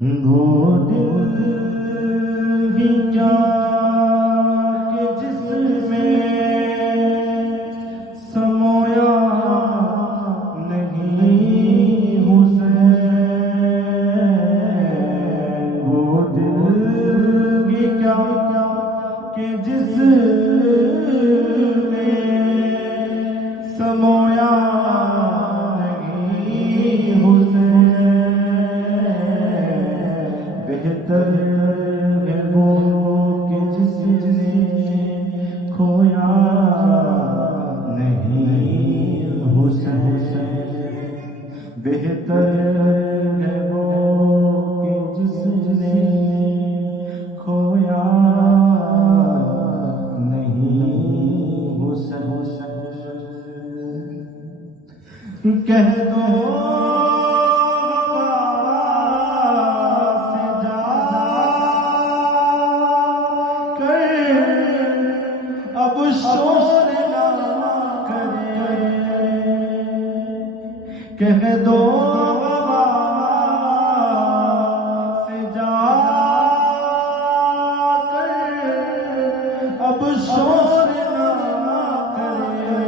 وہ دل بھی کیا کہ جس میں سمویا نہیں حسین، وہ دل بھی کیا کہ جس میں سمویا نہیں حسین، بہتر ہے وہ کہ جس نے کھویا نہیں حسین، بہتر ہے وہ کہ جس نے کھویا نہیں حسین، کہہ دو اب شور نہ کرے، کہہ دو ہوا سے جا کر اب شور نہ کرے،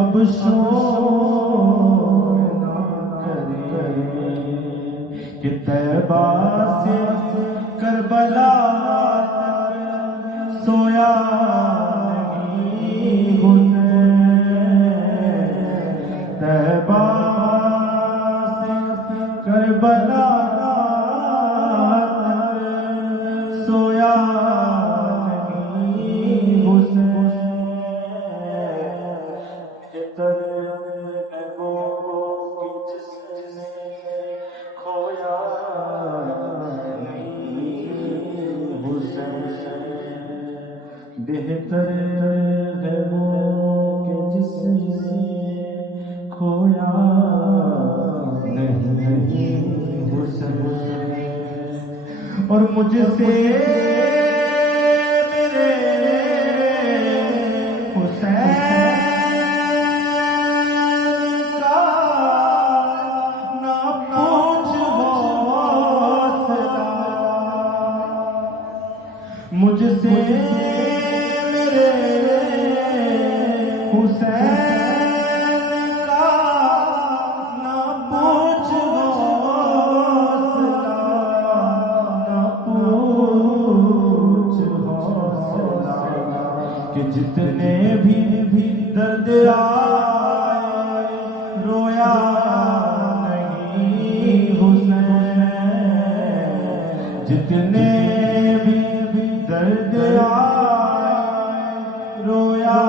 اب شور نہ کرے، کہ طیبہ سے کربلا سویا نہیں حسین، طیبہ سے کربلا سویا نہیں حسین، بہتر ہے وہ کہ جس نے کھویا نہیں حسین، بہتر ہے وہ کہ جس نے کھویا نہیں حسین، اور مجھ سے میرے حسین کا نہ پوچھ حوصلہ، مجھ سے حسین کا نہ پوچھ حوصلہ، نہ پوچھ حوصلہ، کہ جتنے بھی درد آئے رویا نہیں حسین، جتنے بھی درد آئے رویا